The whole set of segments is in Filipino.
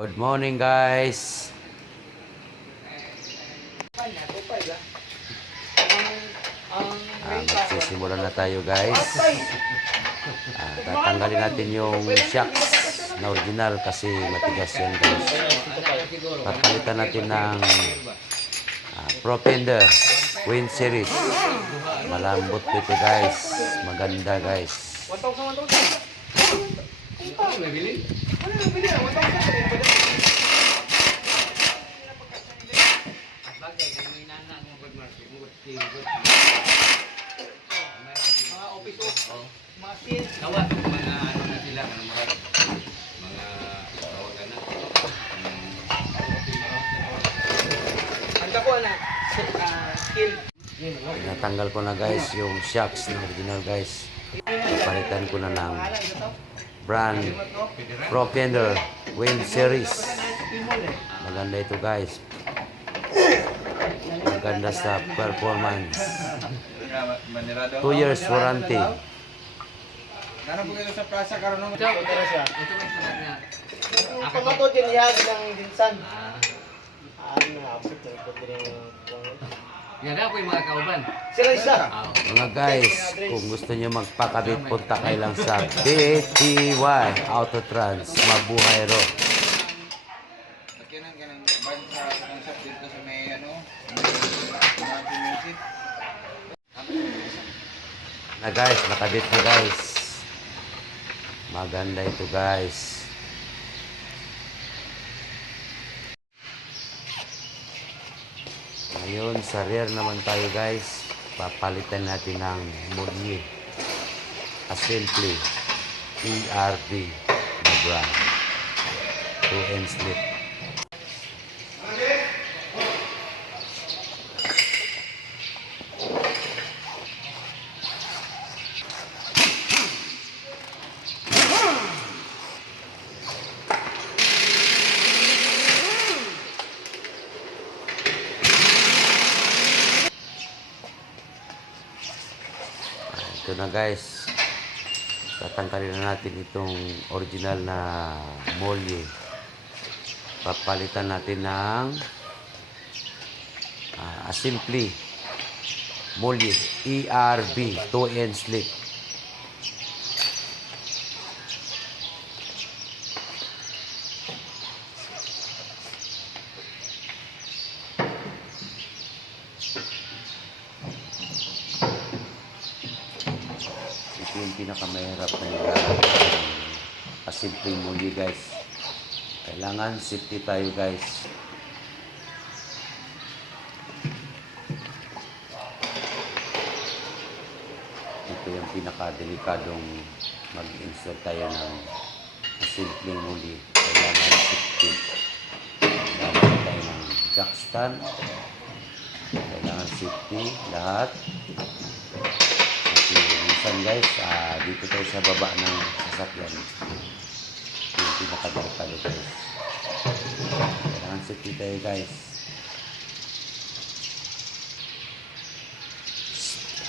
Good morning guys. Magsisimula na tayo guys. Tatanggalin natin yung shocks na original kasi matigas yan guys. Papalitan natin ng Propender Wind Series. Malambot ito guys. Maganda guys. Natanggal ko na guys yung shocks na original guys. Palitan ko na ng brand Propender Wind Series. Maganda ito guys. Maganda sa performance. 2 years warranty. Karena begitu sa plaza karon ng Utara siya. Ako Pamato din ihag ng dinsan. Ano na abot ng pagdiri ng Ya na po yung mga kauban. sila isa. Mga guys, kung gusto nyo magpakabit, punta kayo lang sa BTY Autotrans. Mabuhay ro. Kakinan kanang bansa sa concept dito sa may ano, music. Na guys, nakabit na guys. Maganda ito guys. Ngayon, sa rear naman tayo guys. Papalitan natin ng Moullier Assembly ERB na brand. 2N slip. Ito na guys, tatanggalin na natin itong original na Moullier. Papalitan natin ng Assembly Moullier ERB 2N slip. Ito yung pinakamahirap na Assembly Moullier guys. Kailangan safety tayo guys. Ito yung pinakadelikadong mag-insert tayo ng Assembly Moullier. Kailangan safety. Kailangan tayo ng jack stand. Kailangan safety lahat. Minsan guys, dito tayo sa baba ng sasakyan. Yung pinakadelikado guys. Kailangan safety tayo guys.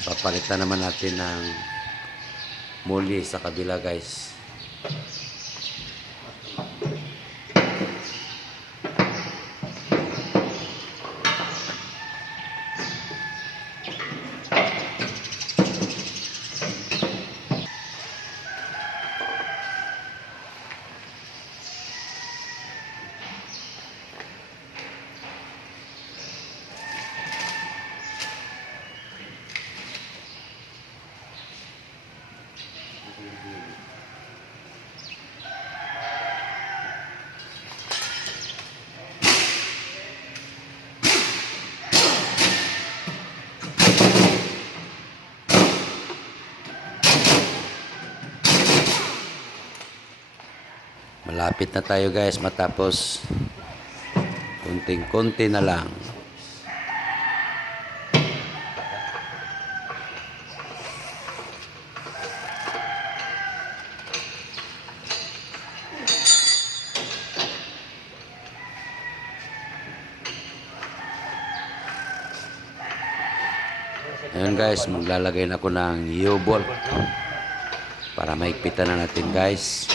Papalitan naman natin ng Moullier sa kabila guys. Malapit na tayo guys matapos. Kunting-kunti na lang. Ayun guys, maglalagay na ako ng U-bolt para mahigpitan na natin guys.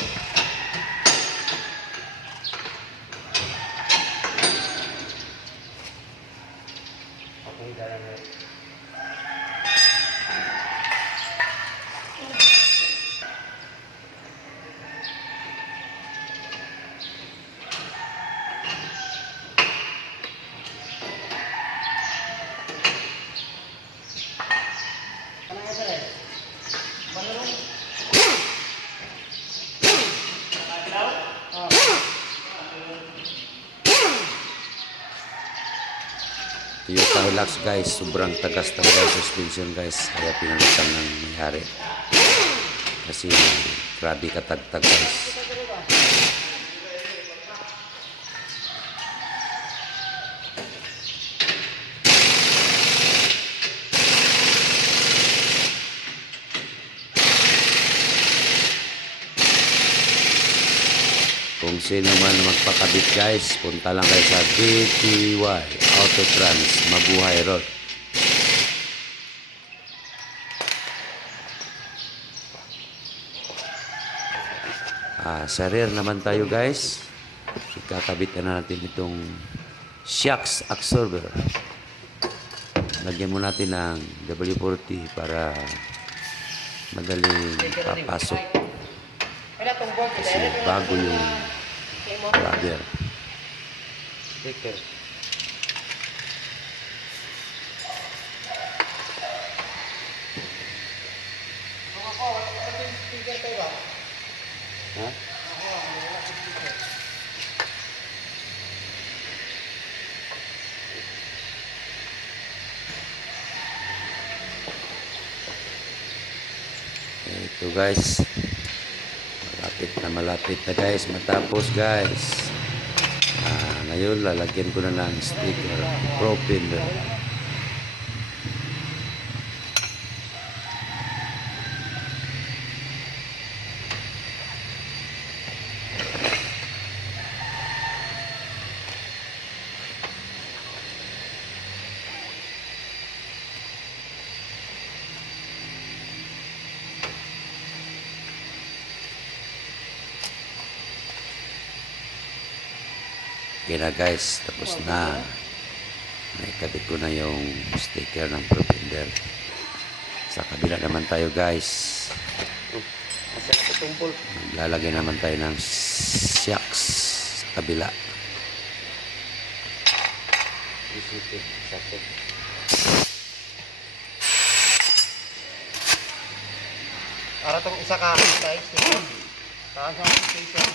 Toyota Hilux guys, sobrang tagas talaga yung suspension guys, kaya pinalitan ng may-ari. Kasi grabe katagtag guys. Kung sino man magpakabit guys, punta lang kayo sa DTY Autotrans Mabuhay Road. Sa rear naman tayo guys. Ikakabit na natin itong shocks absorber. Lagyan mo natin ng W40 para madaling papasok. Kasi bago yung rubber. Sticker. Ha? Ito guys. Malapit na guys. Matapos guys. Ngayon lalagyan ko na ng sticker propender. Okay na guys, tapos na. Naikabit ko na yung sticker ng propender. Sa kabila naman tayo guys. Masaya na tumpol. Lalagay naman tayo ng shocks sa kabila. Isipin. Sakit. Para itong isa ka guys. Saan sa station?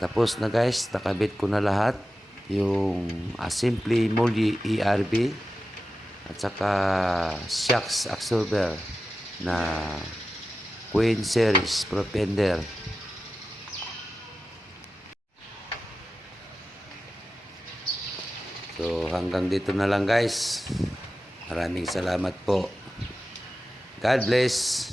Tapos na guys, nakabit ko na lahat yung Simply Moldy ERB at saka shocks absorber na Queen Series propender. So hanggang dito na lang guys. Maraming salamat po. God bless.